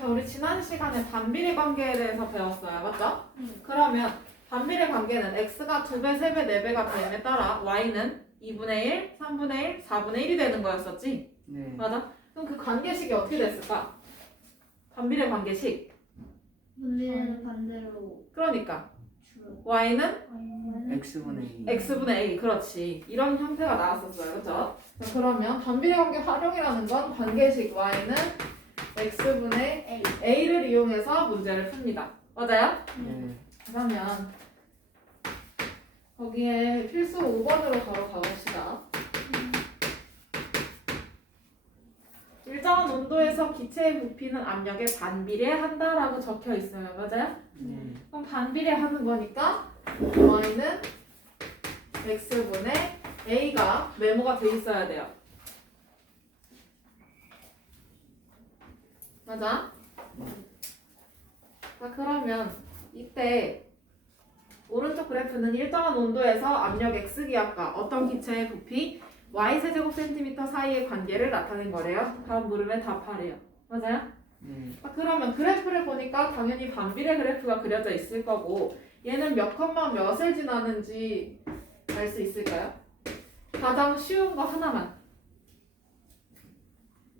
자, 우리 지난 시간에 반비례 관계에 대해서 배웠어요. 맞죠? 응. 그러면 반비례 관계는 x가 2배, 3배, 4배가 됨에 따라 y는 2분의 1, 3분의 1, 4분의 1이 되는 거였었지? 네. 맞아? 그럼 그 관계식이 어떻게 됐을까? 반비례 관계식. 분리는 반대로 그러니까 줄어. y는 x분의 2. x분의 a. 그렇지. 이런 형태가 나왔었어요. 그렇죠? 그러면 반비례 관계 활용이라는 건 관계식 y는 x분의 a를 이용해서 문제를 풉니다. 맞아요? 네. 그러면 거기에 필수 5번으로 바로 가봅시다. 일정한 온도에서 기체의 부피는 압력에 반비례한다라고 적혀 있어요. 맞아요? 네. 그럼 반비례하는 거니까 y는 x분의 a가 메모가 돼 있어야 돼요. 맞아? 자, 그러면 이때 오른쪽 그래프는 일정한 온도에서 압력 x기압과 어떤 기체의 부피 y세제곱 센티미터 사이의 관계를 나타낸 거래요. 다음 물음에 답하래요. 맞아요? 네. 자, 그러면 그래프를 보니까 당연히 반비례 그래프가 그려져 있을 거고 얘는 몇 컴마 몇을 지나는지 알 수 있을까요? 가장 쉬운 거 하나만.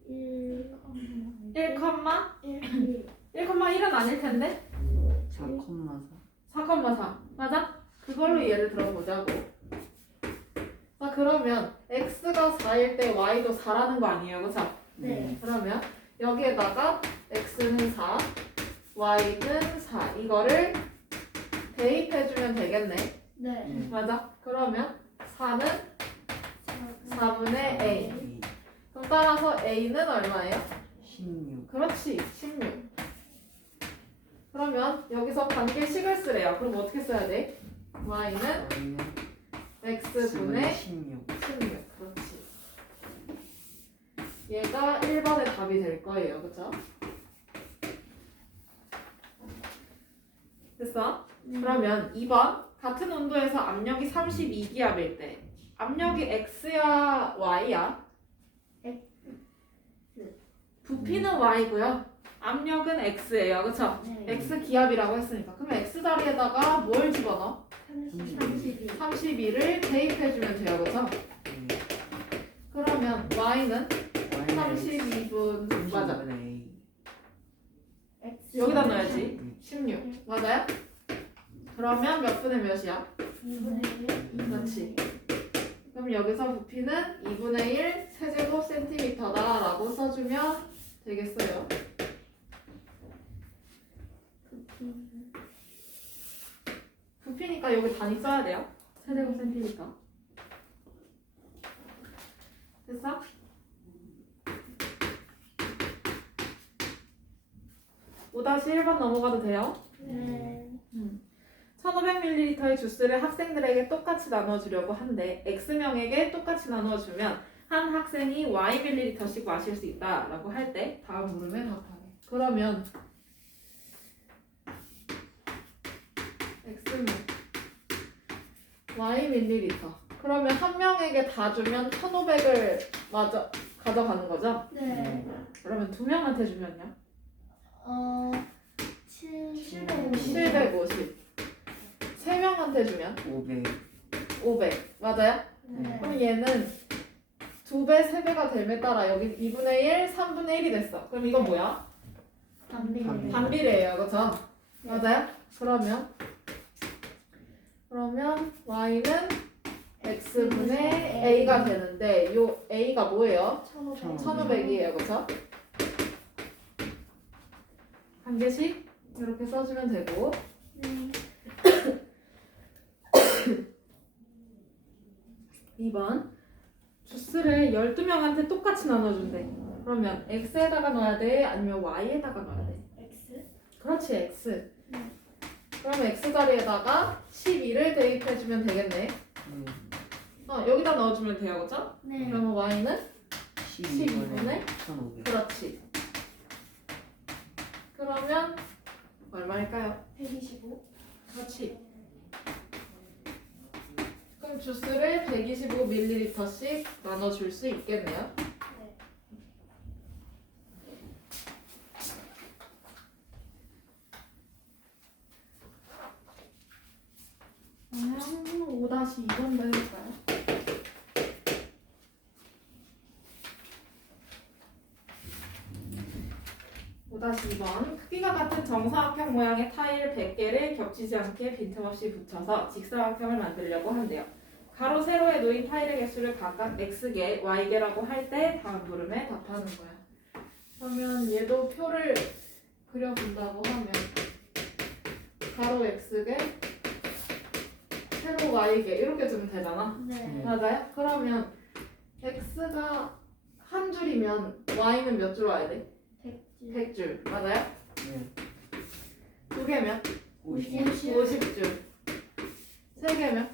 1, 1,1은 아닐 텐데 4,4. 4,4 맞아? 그걸로 예를 들어보자고. 자, 그러면 x가 4일 때 y도 4라는 거 아니에요, 그쵸? 네. 그러면 여기에다가 x는 4, y는 4 이거를 대입해주면 되겠네. 네. 맞아? 그러면 4는 4분의 a. 2. 그럼 따라서 a는 얼마예요? 16. 그렇지, 16. 그러면 여기서 관계식을 쓰래요. 그럼 어떻게 써야 돼? y는 y는 x분의 16. 16. 그렇지. 얘가 1번의 답이 될 거예요. 그쵸? 됐어? 그러면 2번. 같은 온도에서 압력이 32기압일 때 압력이 x야 y야? 부피는 y고요. 압력은 x예요. 그쵸? 네. x 기압이라고 했으니까. 그럼 x 자리에다가 뭘 집어넣어? 32. 32를 대입해주면 돼요. 그쵸? 네. 그러면 y는 y는 32분 맞아. 30분의 A. 여기다 넣어야지. 16 맞아요? 그러면 몇 분의 몇이야? 그렇지. 그럼 여기서 부피는 2분의 1 세제곱 센티미터다 라고 써주면 되겠어요. 부피니까 여기 단위 써야 돼요. 세제곱 센티미터. 됐어? 다시 1번 넘어가도 돼요? 네. 1500ml의 주스를 학생들에게 똑같이 나눠주려고 한데 X명에게 똑같이 나눠주면 한 학생이 Y ml씩 마실 수 있다라고 할 때 다음 물음에 답하래. 그러면 X명 Y ml 그러면 한 명에게 다 주면 1500을 가져가는 거죠? 네. 그러면 두 명한테 주면요? 750. 750 세 명한테 주면 500. 500 맞아요? 네. 그럼 얘는 2배, 3배가 됨에 따라 여기 2분의 1, 3분의 1이 됐어. 그럼 이건 뭐야? 반비례. 반비례예요. 그쵸? 네. 맞아요? 그러면 y는 x분의 a가 되는데 요 a가 뭐예요? 1500이에요. 그쵸? 관계식 이렇게 써주면 되고 네. 2번 주스를 12명한테 똑같이 나눠준대. 그러면 x에다가 넣어야 돼? 아니면 y에다가 넣어야 돼? X. 그렇지, x. 네. 그러면 x 자리에다가 12를 대입해주면 되겠네. 여기다 넣어주면 돼요, 그죠? 네. 그러면 y는 12분의 1500. 그렇지. 그러면 얼마일까요? 125. 그렇지. 그럼 주스를 125ml씩 나눠줄 수 있겠네요. 네. 5-2번도 해볼까요? 다시 2번 크기가 같은 정사각형 모양의 타일 100개를 겹치지 않게 빈틈없이 붙여서 직사각형을 만들려고 한대요. 가로 세로에 놓인 타일의 개수를 각각 x개, y개라고 할 때 다음 물음에 답하는 거야. 그러면 얘도 표를 그려본다고 하면 가로 x개, 세로 y개 이렇게 주면 되잖아. 네. 맞아요? 그러면 x가 한 줄이면 y는 몇 줄 와야 돼? 100줄. 맞아요? 네. 두 개면 50. 50줄. 세 개면?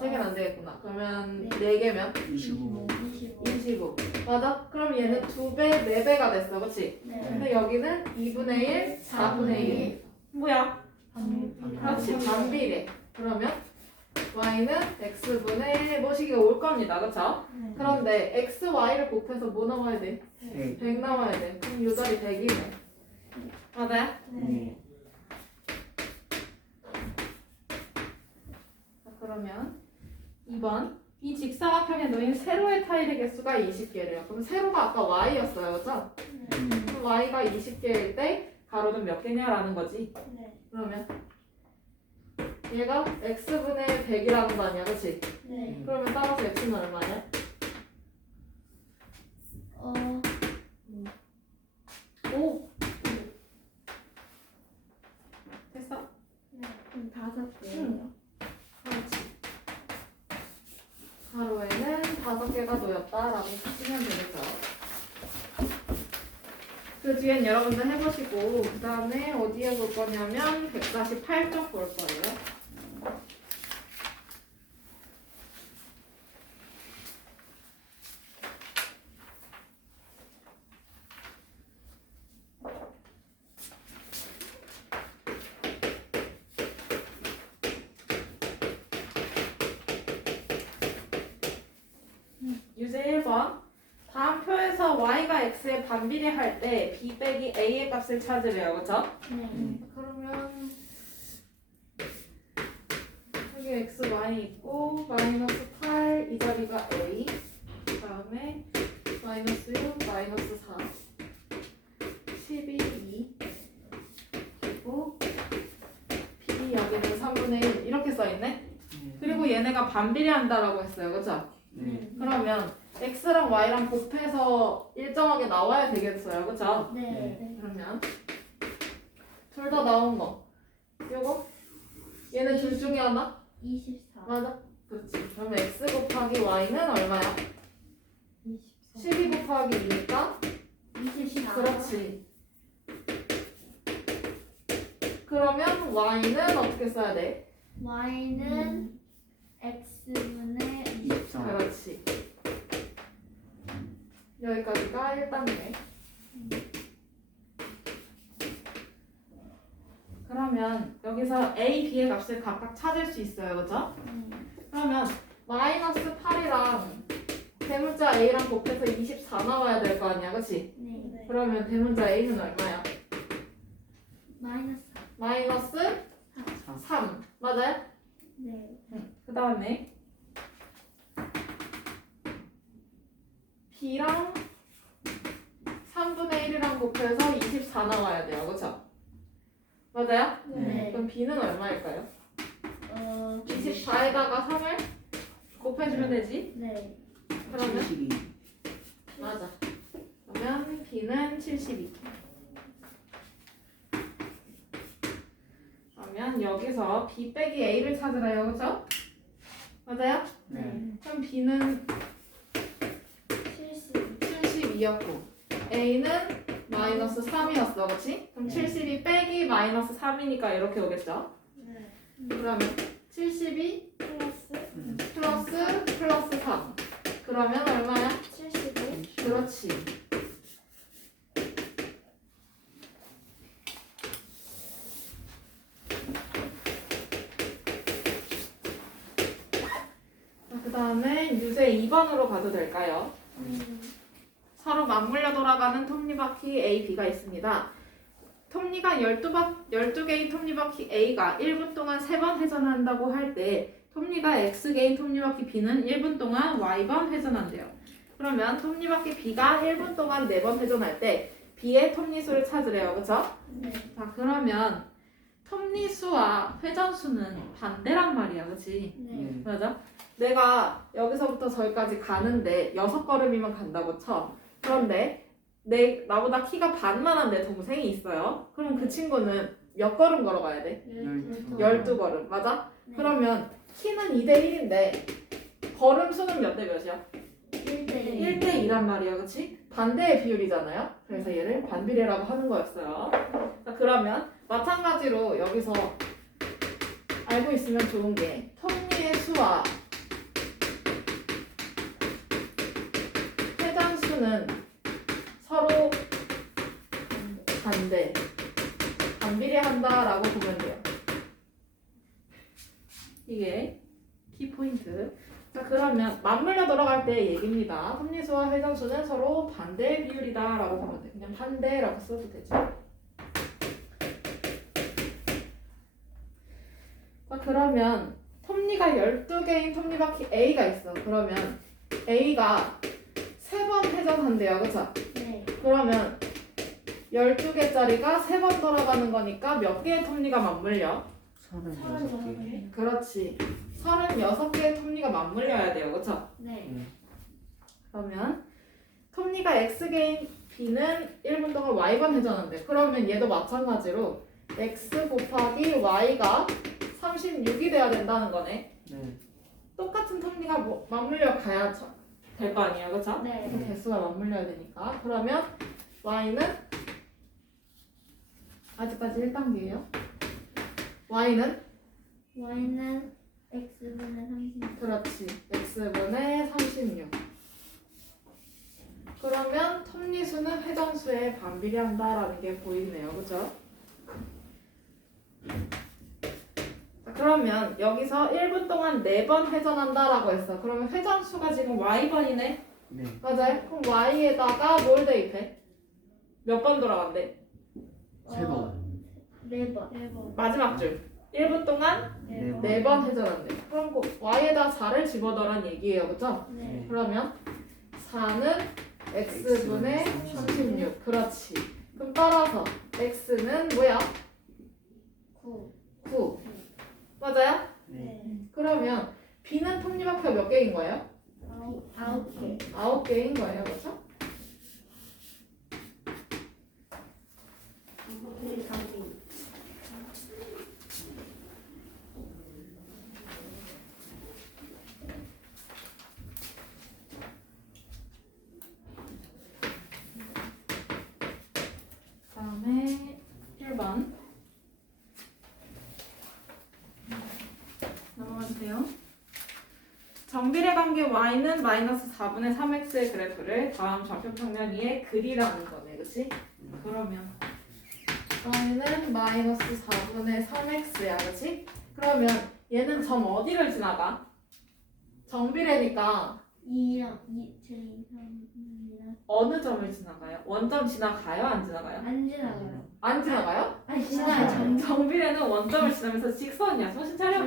세 개는 안 되겠구나. 그러면 네 개면 25. 25. 맞아? 그럼 얘는 2배, 4배가 됐어. 그치? 네. 근데 여기는 2분의 1, 4분의 1. 뭐야? 그렇지. 반비례. 그러면 y는 x분의 1 모시기가 올 겁니다. 그쵸? 그런데 x, y를 곱해서 뭐 나와야 돼? 100. 100 나와야 돼. 그럼 요 자리 100이네. 맞아요? 네. 자, 그러면 2번 이 직사각형에 놓인 세로의 타일의 개수가 20개래요. 그럼 세로가 아까 y였어요. 그죠? 그럼 y가 20개일 때 가로는 몇 개냐라는 거지. 그러면 얘가 x분의 100이라는 거 아니야. 그치? 네. 그러면 따라서 x는 얼마냐? 어, 5. 됐어? 그럼 5개예요. 응. 그렇지. 가로에는 5개가 놓였다라고 쓰시면 되겠죠. 그 뒤엔 여러분들 해보시고 그 다음에 어디에 볼 거냐면 148쪽 볼 거예요. 유제 1번 다음 표에서 y가 x에 반비례할 때 b 빼기 a의 값을 찾으래요. 그쵸? 그러면 여기 x, y 있고 마이너스 8 이 자리가 a 그 다음에 마이너스 6, 마이너스 4 12, 2 그리고 b 여기는 3분의 1 이렇게 써있네. 그리고 얘네가 반비례한다라고 했어요. 그쵸? 네. 그러면 x랑 y랑 곱해서 일정하게 나와야 되겠어요. 그쵸? 네. 그러면 둘 다 나온 거 요거 얘네 둘 중에 하나? 24. 맞아? 그렇지. 그러면 x 곱하기 y는 얼마야? 12 곱하기 2니까 24. 그렇지. 그러면 y는 어떻게 써야 돼? y는 x분의 24. 그렇지. 여기까지가 1단계. 그러면 여기서 a, b의 값을 각각 찾을 수 있어요. 그죠? 그러면 마이너스 8이랑 대문자 a랑 곱해서 24 나와야 될 거 아니야. 그치? 네. 그러면 대문자 a는 얼마야? 마이너스 4. 마이너스 3. 맞아요? 네. 그 다음에 b랑 3분의 1이랑 곱해서 24 나와야 돼요. 그쵸? 맞아요? 네. 그럼 b는 얼마일까요? 어, 24에다가 3을 곱해주면 되지? 네. 그러면 72. 맞아. 그러면 b는 72. 그러면 여기서 b 빼기 a를 찾으래요. 그쵸? 맞아요? 네. 그럼 b는 70. 72였고 a는 마이너스 3이었어. 그치? 그럼 72 빼기 마이너스 3이니까 이렇게 오겠죠? 네. 그러면 72 플러스 플러스 3 그러면 얼마야? 75. 그렇지. 그 다음에 유제 2번으로 가도 될까요? 서로 맞물려 돌아가는 톱니바퀴 A, B가 있습니다. 톱니가 12개의 톱니바퀴 A가 1분 동안 3번 회전한다고 할 때 톱니가 x개인 톱니바퀴 b는 1분 동안 y번 회전한대요. 그러면 톱니바퀴 b가 1분 동안 4번 회전할 때 b의 톱니수를 찾으래요. 그쵸? 네. 자, 그러면 톱니수와 회전수는 반대란 말이야. 그치? 네. 맞아? 내가 여기서부터 저기까지 가는데 6걸음이면 간다고 쳐. 그런데 나보다 키가 반만한 내 동생이 있어요. 그럼 그 친구는 몇 걸음 걸어가야 돼? 12걸음. 맞아? 네. 그러면 키는 2대1인데 걸음 수는 몇 대 몇이야? 1대1. 1대2란 말이야. 그치? 반대의 비율이잖아요. 그래서 얘를 반비례라고 하는 거였어요. 자, 그러면 마찬가지로 여기서 알고 있으면 좋은 게 톱니의 수와 회전수는 서로 반비례한다라고 보면 돼요. 이게 키포인트. 자, 그러면 맞물려 들어갈 때 얘기입니다. 톱니수와 회전수는 서로 반대 비율이다라고 보면 돼. 그냥 반대라고 써도 되죠. 자, 그러면 톱니가 12개인 톱니바퀴 A가 있어. 그러면 A가 3번 회전한대요. 그쵸? 네. 그러면 12개짜리가 3번 돌아가는 거니까 몇 개의 톱니가 맞물려? 36개. 그렇지. 36개의 톱니가 맞물려야 돼요. 그쵸? 네. 그러면 톱니가 X개인 B는 1분 동안 Y번 회전한대. 그러면 얘도 마찬가지로 X 곱하기 Y가 36이 돼야 된다는 거네. 네. 똑같은 톱니가 맞물려 가야 될 거 아니야. 그쵸? 네. 개수가 맞물려야 되니까. 그러면 Y는 아직까지 1단계예요. Y는 Y는 X분의 30. 그렇지. X분의 36. 그러면 톱니수는 회전수에 반비례한다라는 게 보이네요. 그죠? 자, 그러면 여기서 1분 동안 4번 회전한다라고 했어. 그러면 회전수가 지금 Y번이네? 네. 맞아요. 그럼 Y에다가 뭘 대입해? 몇 번 돌아간대? 3번. 4번. 4번. 마지막 줄. 1분 동안 네. 4번 회전한대. 그럼 그 Y에다 4를 집어넣으란 얘기예요. 그죠? 네. 그러면 4는 X분의 36. 그렇지. 그럼 따라서 X는 뭐야? 9. 9. 맞아요? 네. 그러면 B는 톱니바퀴가 몇 개인 거예요? 9개. 9개인 거예요. 그렇죠? 이게 답이. 그다음에 1번 넘어가주세요. 정비례 관계 y는 마이너스 4분의 3x의 그래프를 다음 좌표 평면 위에 그리라는 거네. 그치? 그러면 y는 마이너스 4분의 3x야. 그치? 그러면 얘는 점 어디를 지나가? 정비례니까 2랑 2, 7, 3이랑 어느 점을 지나가요? 원점 지나가요? 안 지나가요? 안 지나가요. 안 지나가요? 아니 지나요. 정비례는 원점을 지나면서 직선이야. 정신 차려.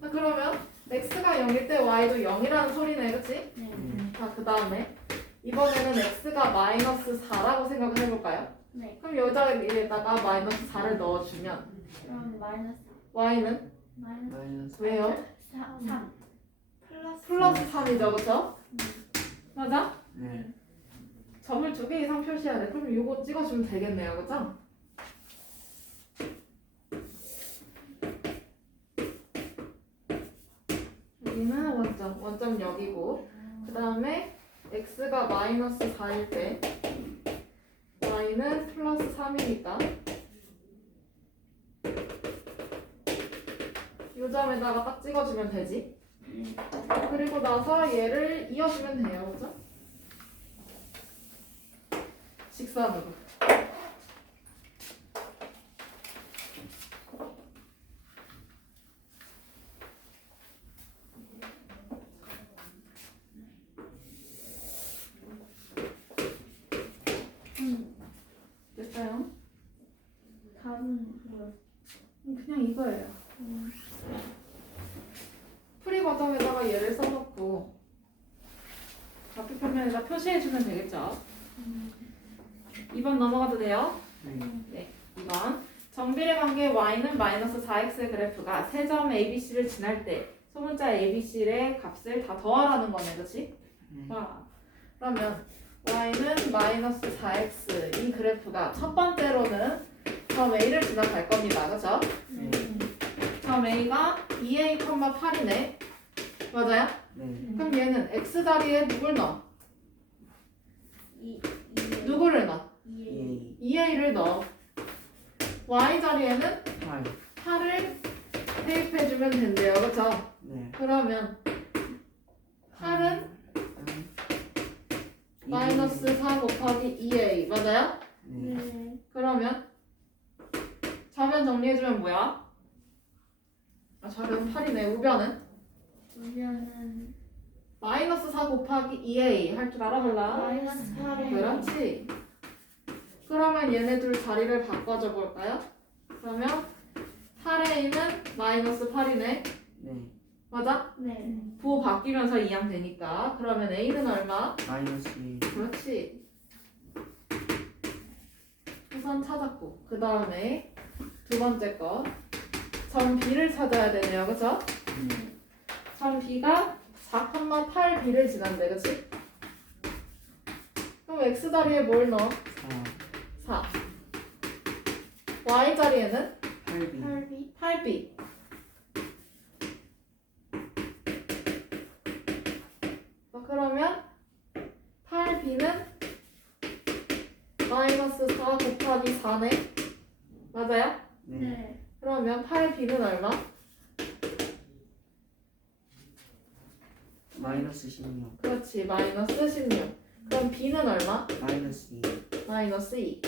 자, 그러면 x가 0일 때 y도 0이라는 소리네. 그치? 네. 자, 그 다음에 이번에는 x가 마이너스 4라고 생각을 해볼까요? 네. 그럼 여기에다가 마이너스 4를 넣어주면 그럼 마이너스 y는 마이너스. 왜요? 3. 플러스 3이죠. 그쵸? 맞아? 네. 점을 2개 이상 표시해야 돼. 그럼 이거 찍어주면 되겠네요. 그죠? 여기는 원점 여기고 그 다음에 x가 마이너스 4일 때 y는 플러스 3이니까 이 점에다가 딱 찍어주면 되지. 그리고 나서 얘를 이어주면 돼요. 그죠? 직선으로. 됐어요? 답은 뭐야? 그냥 이거예요. 여기다가 얘를 써놓고 좌표 평면에다 표시해주면 되겠죠. 2번 넘어가도 돼요? 네. 2번 정비례 관계 y는 마이너스 4x의 그래프가 세 점 ABC를 지날 때 소문자 ABC의 값을 다 더하라는 거네, 그렇지? 네. 그러면 y는 마이너스 4x 이 그래프가 첫 번째로는 점 A를 지나갈 겁니다, 그렇죠? 네. 점 A가 2A, 8이네. 맞아요? 네. 그럼 얘는 x 자리에 누굴 넣어? 누구를 넣어? A 2A를 넣어. y 자리에는 8. 8을 대입해주면 된대요, 그렇죠? 네. 그러면 8은 마이너스 4 곱하기 2A 맞아요? 네. 그러면 좌변 정리해주면 뭐야? 좌변 8이네. 우변은? 우변은 마이너스 4 곱하기 2A 할 줄 알아 몰라? 마이너스 8에 그렇지. 그러면 얘네 둘 자리를 바꿔줘 볼까요? 그러면 8A는 마이너스 8이네. 네. 맞아? 네. 부호 바뀌면서 이항 되니까. 그러면 A는 얼마? 마이너스 1. 그렇지. 우선 찾았고 그 다음에 두 번째 거 점 B를 찾아야 되네요, 그렇죠? 점 B가 4,8B를 지난대, 그렇지? 그럼 X 자리에 뭘 넣어? 4. 4. Y 자리에는 8B. 8B 8B. 그러면 8B는 마이너스 4 곱하기 4네. 맞아요? 네. 네. 그러면 8B는 얼마? 마이너스 16. 그렇지. 마이너스 16. 그럼 B는 얼마? 마이너스 2. 마이너스 2.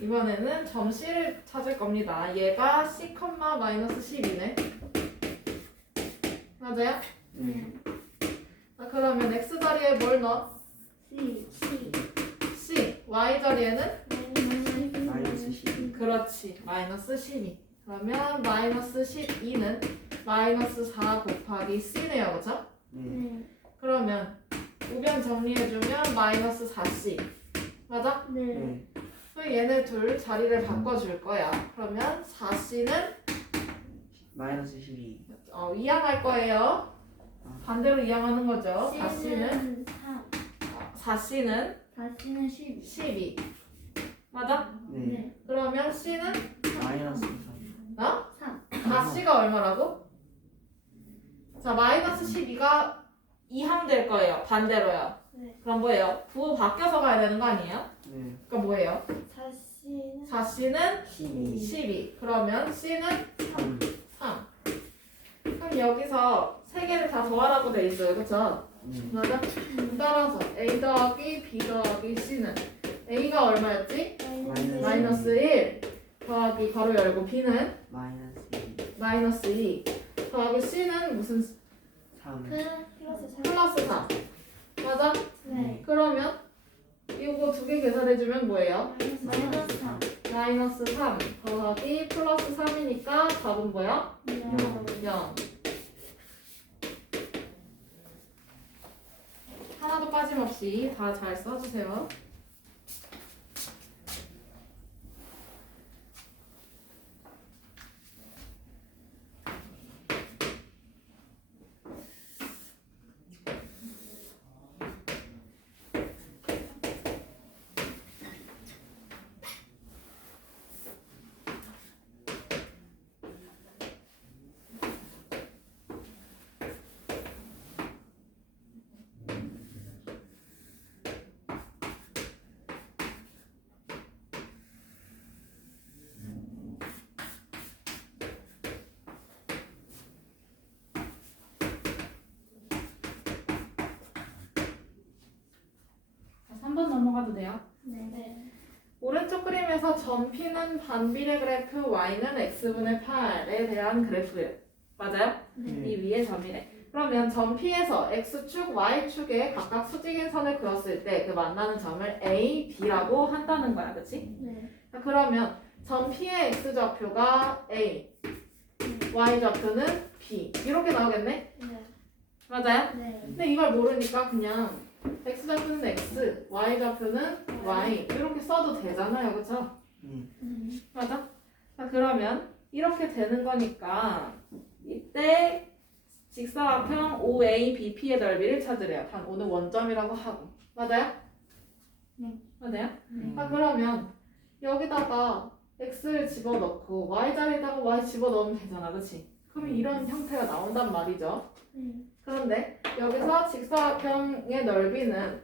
이번에는 점 C를 찾을 겁니다. 얘가 C, 마이너스 12네. 맞아요? 네. 그러면 X 자리에 뭘 넣어? C C. Y 자리에는? 마이너스 12. 그렇지. 마이너스 12. 그러면 마이너스 12는 마이너스 4 곱하기 C네요. 그쵸? 네. 그러면 우변 정리해주면 마이너스 4C. 맞아? 네. 그럼 얘네 둘 자리를 바꿔줄 거야. 그러면 4C는 마이너스 12. 이항할 거예요. 반대로 이항하는 거죠. 4C는 3 4C는 4C는 12 12. 맞아? 네. 그러면 C는 마이너스 3. 3 4C가 얼마라고? 자, 마이너스 12가 이항될 거예요. 반대로요. 네. 그럼 뭐예요? 부호 바뀌어서 가야 되는 거 아니에요? 네. 그러니까 뭐예요? 4C는 4C는 12. 12. 그러면 C는 3. 3. 그럼 여기서 세 개를 다 더하라고 돼 있어요. 그쵸? 네. 맞아? 따라서 A 더하기 B 더하기 C는 A가 얼마였지? 마이너스 1 더하기 괄호 열고 B는 마이너스 2. 마이너스 2 더하기 C는 무슨 3. 플러스 3 플러스 4. 맞아? 네. 그러면 이거 두 개 계산해주면 뭐예요? 마이너스 3 마이너스 3 더하기 플러스 3이니까 답은 뭐야? 0. 하나도 빠짐없이 다 잘 써주세요. 자, 3번 넘어가도 돼요. 네. 오른쪽 그림에서 점 P는 반비례 그래프 Y는 X분의 8에 대한 그래프예요. 맞아요? 네. 이 위에 점이래. 그러면 점 P에서 X축, Y축에 각각 수직인 선을 그었을 때 그 만나는 점을 A, B라고 한다는 거야. 그치? 네. 자, 그러면 점 P의 X좌표가 A, Y좌표는 B 이렇게 나오겠네? 네. 맞아요? 네. 근데 이걸 모르니까 그냥 X좌표는 X, Y좌표는 Y 이렇게 써도 되잖아요. 그쵸? 맞아? 자, 그러면 이렇게 되는 거니까 이때 직사각형 OABP의 넓이를 찾으래요. 단 O는 원점이라고 하고. 맞아요? 네. 맞아요? 네. 아, 그러면 여기다가 X를 집어넣고 Y 자리에다가 Y 집어넣으면 되잖아. 그치? 그럼 이런 형태가 나온단 말이죠. 그런데 여기서 직사각형의 넓이는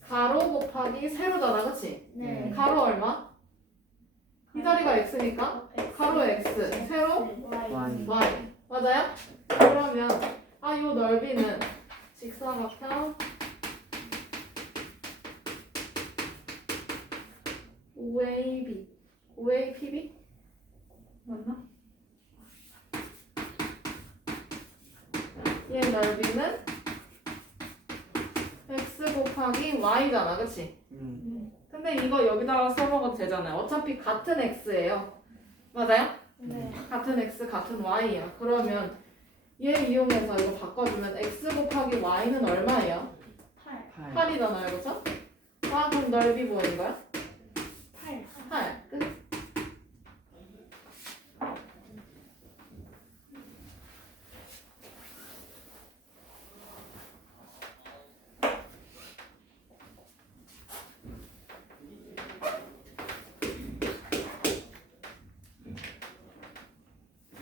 가로 곱하기 세로잖아. 그치? 네. 가로 얼마? 이 자리가 X니까 가로 X, 세로 Y. Y. 맞아요? 그러면 요 넓이는 직사각형 OAPB 맞나? 얘 넓이는 X 곱하기 Y잖아. 그치? 근데 이거 여기다가 써먹어도 되잖아요. 어차피 같은 X예요. 맞아요? 네. 같은 X, 같은 Y야. 그러면 얘 이용해서 이거 바꿔주면 X 곱하기 Y는 얼마예요? 8. 8이잖아요. 그쵸? 그럼 넓이 뭐인 거야? 8. 8. 끝.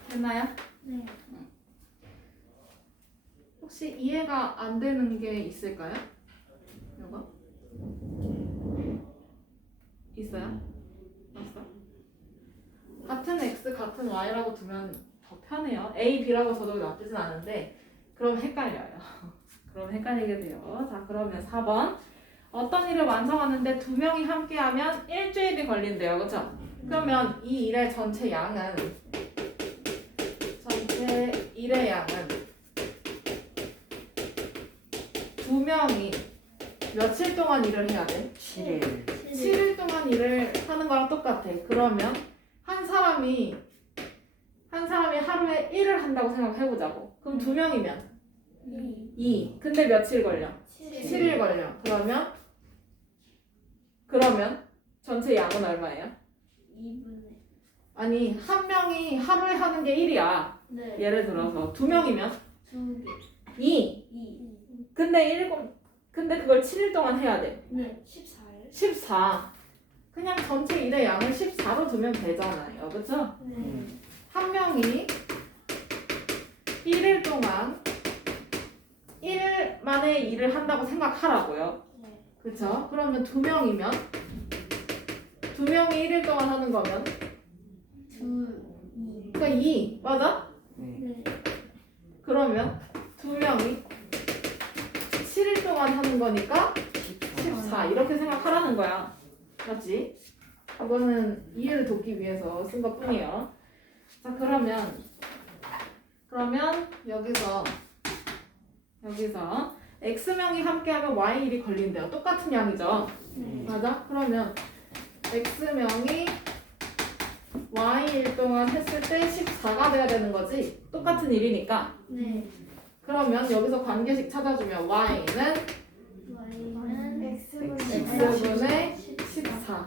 됐나요? 네. 혹시 이해가 안 되는 게 있을까요? 이거? 있어요? 없어? 같은 X, 같은 Y라고 두면 더 편해요. A, B라고 써도 나쁘진 않은데 그럼 헷갈려요. 그럼 헷갈리게 돼요. 자, 그러면 4번. 어떤 일을 완성하는데 두 명이 함께하면 일주일이 걸린대요. 그쵸? 그러면 이 일의 전체 양은 전체 일의 양은 두 명이 며칠 동안 일을 해야 돼? 7일 7일 동안 일을 하는 거랑 똑같아. 그러면 한 사람이 하루에 1을 한다고 생각해보자고. 그럼 두 명이면 2. 근데 며칠 걸려? 7일 걸려. 그러면 전체 양은 얼마예요? 2분의. 아니, 한 명이 하루에 하는 게 1이야. 네. 예를 들어서 두 명이면 2개. 2. 2. 근데 그걸 7일 동안 해야 돼. 네. 14일. 14. 그냥 전체 일의 양을 14로 두면 되잖아요. 그쵸? 네. 한 명이 1일 동안 1일 만에 일을 한다고 생각하라고요. 네. 그쵸? 그러면 두 명이면 두 명이 1일 동안 하는 거면 2. 그러니까 2. 맞아? 네. 네. 그러면 두 명이 7일 동안 하는 거니까 14 이렇게 생각하라는 거야. 맞지? 이거는 이해를 돕기 위해서 쓴 것 뿐이에요. 자, 그러면 여기서 X명이 함께하면 Y일이 걸린대요. 똑같은 양이죠. 네. 맞아? 그러면 X명이 Y일 동안 했을 때 14가 돼야 되는 거지. 똑같은 일이니까. 네. 그러면 여기서 관계식 찾아주면 Y는 Y는 X분의 14.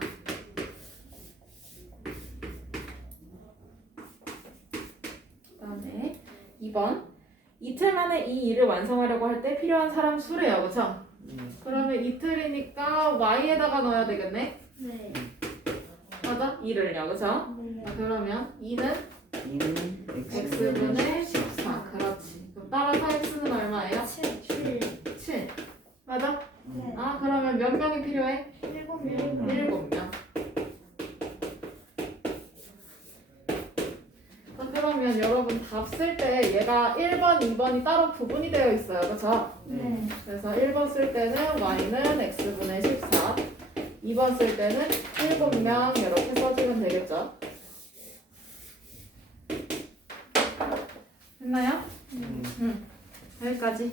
그다음에 2번. 이틀 만에 이 일을 완성하려고 할 때 필요한 사람 수래요. 그쵸? 그러면 이틀이니까 Y에다가 넣어야 되겠네? 네. 맞아? 2를요. 그쵸? 네. 자, 그러면 2는 2는 X분의 14. 그렇지. 그럼 따라서 X는 얼마예요? 7. 7. 맞아? 네. 그러면 몇 명이 필요해? 7명. 7명. 그러면 여러분 답 쓸 때 얘가 1번, 2번이 따로 구분이 되어 있어요. 그쵸? 네. 그래서 1번 쓸 때는 Y는 X분의 14. 2번 쓸 때는 7명 이렇게 써주면 되겠죠? 됐나요? 네. 응. 여기까지. 여기까지.